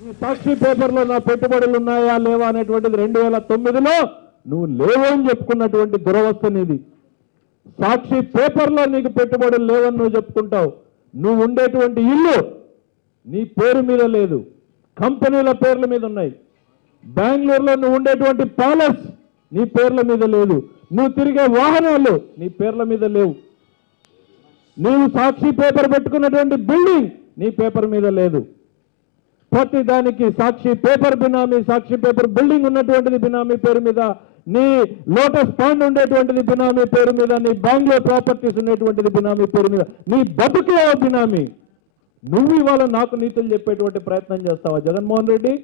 ఈ సాక్షి పేపర్లో నా పెట్టుబడులు ఉన్నాయా లేవా అనేటువంటిది 2009లో నువ్వు లేవని చెప్పుకున్నటువంటి దురవస్థ నీది. సాక్షి పేపర్లో నీకు పెట్టుబడులు లేవని నువ్వు చెప్పుకుంటావు. నువ్వు ఉండేటువంటి ఇల్లు నీ పేరు మీద లేదు, కంపెనీల పేర్ల మీద ఉన్నాయి. బెంగళూరులో నువ్వు ఉండేటువంటి ప్యాలెస్ నీ పేర్ల మీద లేదు. నువ్వు తిరిగే వాహనాలు నీ పేర్ల మీద లేవు. నీవు సాక్షి పేపర్ పెట్టుకున్నటువంటి బిల్డింగ్ నీ పేపర్ మీద లేదు. ప్రతి దానికి సాక్షి పేపర్ బినామీ, సాక్షి పేపర్ బిల్డింగ్ ఉన్నటువంటిది బినామీ పేరు మీద, నీ లోటస్ పాండ్ ఉండేటువంటిది బినామీ పేరు మీద, నీ బెంగళూరు ప్రాపర్టీస్ ఉండేటువంటిది బినామీ పేరు మీద. నీ బతుకే బినామీ. నువ్వు ఇవాళ నాకు నీతులు చెప్పేటువంటి ప్రయత్నం చేస్తావా జగన్మోహన్ రెడ్డి?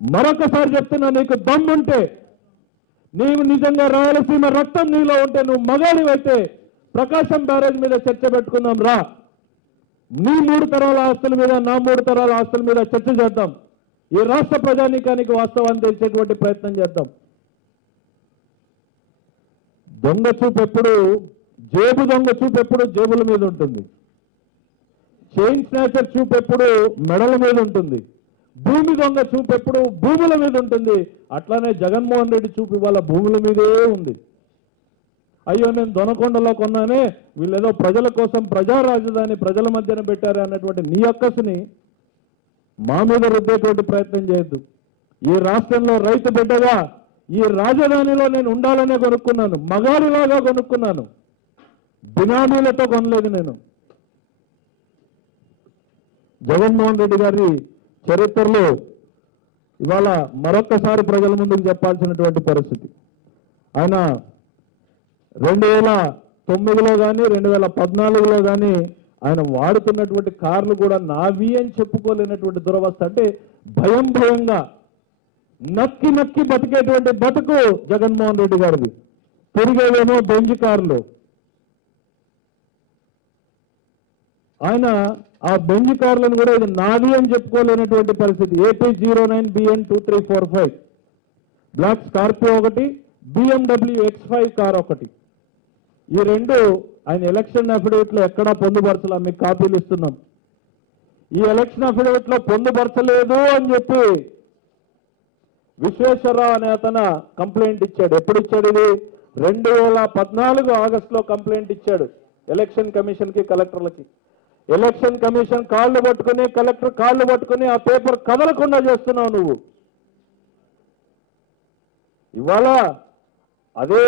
మరొకసారి చెప్తున్నా, నీకు దమ్ముంటే, నీవు నిజంగా రాయలసీమ రక్తం నీలో ఉంటే, నువ్వు మగాడివైతే ప్రకాశం బ్యారేజ్ మీద చర్చ పెట్టుకుందాం రా. నీ 3 తరాల ఆస్తుల మీద, నా 3 తరాల ఆస్తుల మీద చర్చ చేద్దాం. ఈ రాష్ట్ర ప్రజానీకానికి వాస్తవాన్ని తెలిసేటువంటి ప్రయత్నం చేద్దాం. దొంగ చూపు ఎప్పుడు, దొంగ చూపు ఎప్పుడు జేబుల మీద ఉంటుంది. చైన్ స్నాచర్ చూపు ఎప్పుడు మెడల మీద ఉంటుంది. భూమి దొంగ చూపు ఎప్పుడు భూముల మీద ఉంటుంది. అట్లానే జగన్మోహన్ రెడ్డి చూపు ఇవాళ భూముల మీదే ఉంది. అయ్యో నేను దొనకొండలో కొన్నానే, వీళ్ళేదో ప్రజల కోసం ప్రజా రాజధాని ప్రజల మధ్యన పెట్టారు అన్నటువంటి నీ అక్కసుని మా మీద రుద్దేటువంటి ప్రయత్నం చేయొద్దు. ఈ రాష్ట్రంలో రైతు బిడ్డగా ఈ రాజధానిలో నేను ఉండాలనే కొనుక్కున్నాను, మగాడిలాగా కొనుక్కున్నాను, బినామీలతో కొనలేదు నేను. జగన్మోహన్ రెడ్డి గారి చరిత్రలో ఇవాళ మరొక్కసారి ప్రజల ముందుకు చెప్పాల్సినటువంటి పరిస్థితి. ఆయన 2009లో కానీ 2014లో కానీ ఆయన వాడుతున్నటువంటి కార్లు కూడా నావి అని చెప్పుకోలేనటువంటి దురవస్థ. అంటే భయంగా నక్కి బతికేటువంటి బతుకు జగన్మోహన్ రెడ్డి గారిది. తిరిగేదేమో బెంజ్ కార్లు. ఆయన ఆ బెంజ్ కార్లను కూడా ఇది నాది అని చెప్పుకోలేనటువంటి పరిస్థితి. AP09BN2345 బ్లాక్ స్కార్పియో ఒకటి, BMW X5 కార్ ఒకటి. ఈ 2 ఆయన ఎలక్షన్ అఫిడవిట్ లో ఎక్కడా పొందుపరచలా. మీకు కాపీలు ఇస్తున్నాం. ఈ ఎలక్షన్ అఫిడవిట్ లో పొందుపరచలేదు అని చెప్పి విశ్వేశ్వరరావు అనే అతను కంప్లైంట్ ఇచ్చాడు. ఎప్పుడు ఇచ్చాడు ఇది? 2014 ఆగస్టులో కంప్లైంట్ ఇచ్చాడు ఎలక్షన్ కమిషన్ కి, కలెక్టర్లకి. ఎలక్షన్ కమిషన్ కాళ్ళు పట్టుకుని, కలెక్టర్ కాళ్ళు పట్టుకుని ఆ పేపర్ కదలకుండా చేస్తున్నావు నువ్వు. ఇవాళ అదే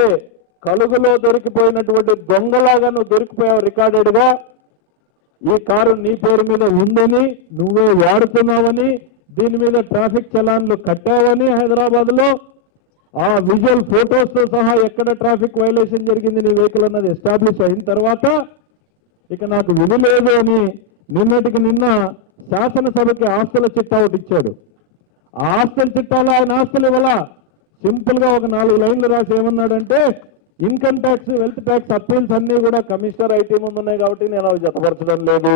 కలుగులో దొరికిపోయినటువంటి దొంగలాగా నువ్వు దొరికిపోయావు రికార్డెడ్గా. ఈ కారు నీ పేరు మీద ఉందని, నువ్వే వాడుతున్నావని, దీని మీద ట్రాఫిక్ చలాన్లు కట్టావని హైదరాబాద్ లో ఆ విజువల్ ఫోటోస్ తో సహా ఎక్కడ ట్రాఫిక్ వైలేషన్ జరిగింది నీ వెహికల్ అన్నది ఎస్టాబ్లిష్ అయిన తర్వాత ఇక నాకు విధి లేదు అని నిన్నటికి నిన్న శాసనసభకి ఆస్తుల చిట్టా ఒకటి ఇచ్చాడు. ఆ ఆస్తుల చిట్టాలో ఆయన ఆస్తులు ఇవ్వాల సింపుల్ గా ఒక 4 లైన్లు రాసి ఏమన్నాడంటే, income tax, wealth tax appeals అన్ని కూడా కమిషనర్ ఐటీ ముందు ఉన్నాయి కాబట్టి నేను అవి జతపరచడం లేదు,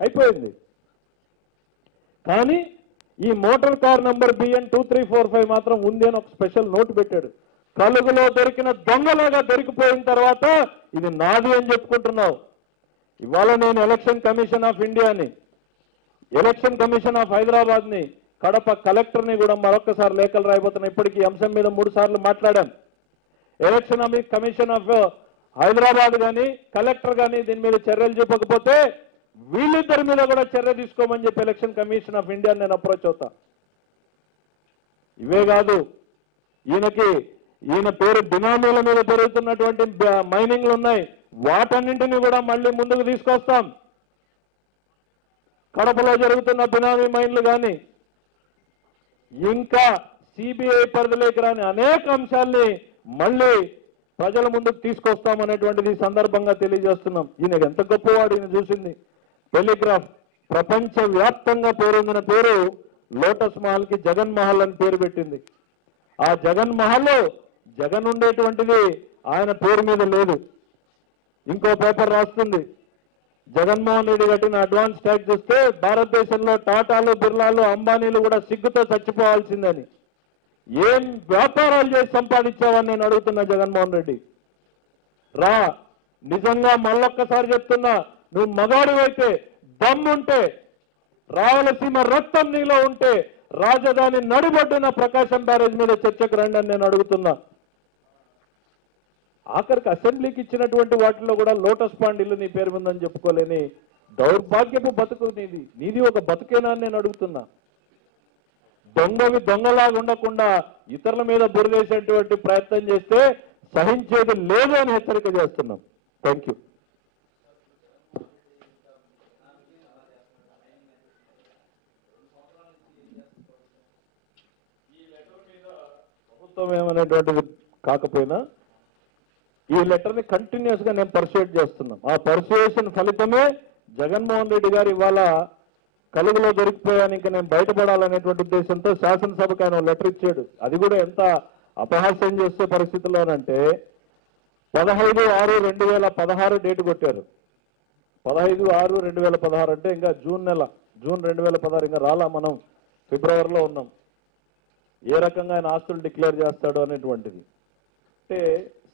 అయిపోయింది. కానీ ఈ మోటార్ కార్ నంబర్ BN2345 మాత్రం ఉంది అని ఒక స్పెషల్ నోట్ పెట్టాడు. కలుగులో దొరికిన దొంగలాగా దొరికిపోయిన తర్వాత ఇది నాది అని చెప్పుకుంటున్నావు. ఇవాళ నేను ఎలక్షన్ కమిషన్ ఆఫ్ ఇండియాని, ఎలక్షన్ కమిషన్ ఆఫ్ హైదరాబాద్ ని, కడప కలెక్టర్ని కూడా మరొకసారి లేఖలు రాయిపోతున్నా. ఇప్పటికీ ఈ అంశం మీద 3 సార్లు మాట్లాడాం. ఎలక్షన్ కమిషన్ ఆఫ్ హైదరాబాద్ కానీ కలెక్టర్ కానీ దీని మీద చర్యలు చూపకపోతే వీళ్ళిద్దరి మీద కూడా చర్య తీసుకోమని చెప్పి ఎలక్షన్ కమిషన్ ఆఫ్ ఇండియా నేను అప్రోచ్ అవుతా. ఇవే కాదు, ఈయన పేరు బినామీల మీద పెరుగుతున్నటువంటి మైనింగ్లు ఉన్నాయి, వాటన్నింటినీ కూడా మళ్ళీ ముందుకు తీసుకొస్తాం. కడపలో జరుగుతున్న బినామీ మైన్లు కానీ ఇంకా సిబిఐ పరిధిలోకి రాని అనేక అంశాల్ని మళ్ళీ ప్రజల ముందుకు తీసుకొస్తామనేటువంటిది ఈ సందర్భంగా తెలియజేస్తున్నాం. ఈయన ఎంత గొప్పవాడు, ఈయన చూసింది టెలిగ్రాఫ్. ప్రపంచ వ్యాప్తంగా పేరొందిన పేరు లోటస్ మహల్ కి జగన్ మహల్ అని పేరు పెట్టింది. ఆ జగన్ మహల్ జగన్ ఉండేటువంటిది ఆయన పేరు మీద లేదు. ఇంకో పేపర్ రాస్తుంది, జగన్మోహన్ రెడ్డి కట్టిన అడ్వాన్స్ ట్యాక్స్ ఇస్తే భారతదేశంలో టాటాలు, బిర్లాలు, అంబానీలు కూడా సిగ్గుతో చచ్చిపోవాల్సిందని. ఏం వ్యాపారాలు చేసి సంపాదించావని నేను అడుగుతున్నా జగన్మోహన్ రెడ్డి. రా, నిజంగా మళ్ళొక్కసారి చెప్తున్నా, నువ్వు మగాడివైతే, దమ్ముంటే రాయలసీమ రక్తం నీలో ఉంటే రాజధాని నడిబొడ్డున ప్రకాశం బ్యారేజ్ మీద చర్చకు రండి అని నేను అడుగుతున్నా. ఆఖరికి అసెంబ్లీకి ఇచ్చినటువంటి వాటిలో కూడా లోటస్ పాండ్ ఇల్లు నీ పేరు ఉందని చెప్పుకోలేని దౌర్భాగ్యపు బతుకు నీది ఒక బతుకేనా అని నేను అడుగుతున్నా. దొంగవి దొంగలాగా ఉండకుండా ఇతరుల మీద బురదేసేటువంటి ప్రయత్నం చేస్తే సహించేది లేదు అని హెచ్చరిక చేస్తున్నాం. Thank you. ప్రభుత్వం ఏమనేటువంటిది కాకపోయినా ఈ లెటర్ని కంటిన్యూస్ గా నేను పర్సుయేట్ చేస్తున్నాం. ఆ పర్సుయేషన్ ఫలితమే జగన్మోహన్ రెడ్డి గారు ఇవాళ కలుగులో దొరికిపోయాను ఇంకా నేను బయటపడాలనేటువంటి ఉద్దేశంతో శాసనసభకు ఆయన లెటర్ ఇచ్చాడు. అది కూడా ఎంత అపహాస్యం చేసే పరిస్థితుల్లోనంటే 15/6/2016 డేట్ కొట్టారు. 15/6/2016 అంటే ఇంకా జూన్ 2016 ఇంకా రాలా, మనం ఫిబ్రవరిలో ఉన్నాం. ఏ రకంగా ఆయన ఆస్తులు డిక్లేర్ చేస్తాడు అనేటువంటిది అంటే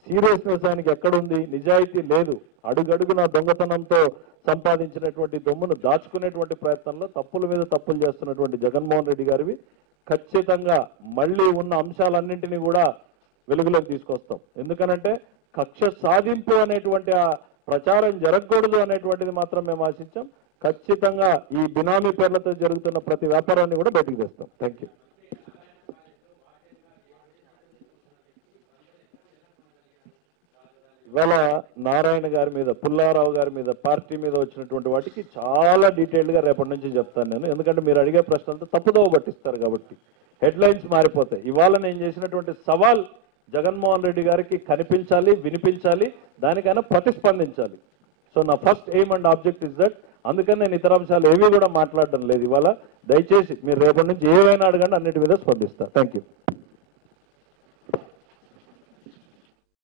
సీరియస్నెస్ ఆయనకి ఎక్కడుంది? నిజాయితీ లేదు. అడుగడుగున దొంగతనంతో సంపాదించినటువంటి దొమ్మును దాచుకునేటువంటి ప్రయత్నంలో తప్పుల మీద తప్పులు చేస్తున్నటువంటి జగన్మోహన్ రెడ్డి గారివి ఖచ్చితంగా మళ్ళీ ఉన్న అంశాలన్నింటినీ కూడా వెలుగులోకి తీసుకొస్తాం. ఎందుకనంటే కక్ష సాధింపు అనేటువంటి ఆ ప్రచారం జరగకూడదు అనేటువంటిది మాత్రం మేము ఆశించాం. ఖచ్చితంగా ఈ బినామీ పేర్లతో జరుగుతున్న ప్రతి వ్యాపారాన్ని కూడా బయటకు తెస్తాం. Thank you. ఇవాళ నారాయణ గారి మీద, పుల్లారావు గారి మీద, పార్టీ మీద వచ్చినటువంటి వాటికి చాలా డీటెయిల్డ్గా రేపటి నుంచి చెప్తాను నేను. ఎందుకంటే మీరు అడిగే ప్రశ్నలతో తప్పుదోవ పట్టిస్తారు కాబట్టి హెడ్లైన్స్ మారిపోతాయి. ఇవాళ నేను చేసినటువంటి సవాల్ జగన్మోహన్ రెడ్డి గారికి కనిపించాలి, వినిపించాలి, దానికైనా ప్రతిస్పందించాలి. సో నా first aim and object is that. అందుకని నేను ఇతర అంశాలు ఏవి కూడా మాట్లాడడం లేదు. ఇవాళ దయచేసి మీరు రేపటి నుంచి ఏవైనా అడగండి, అన్నిటి మీద స్పందిస్తా. Thank you.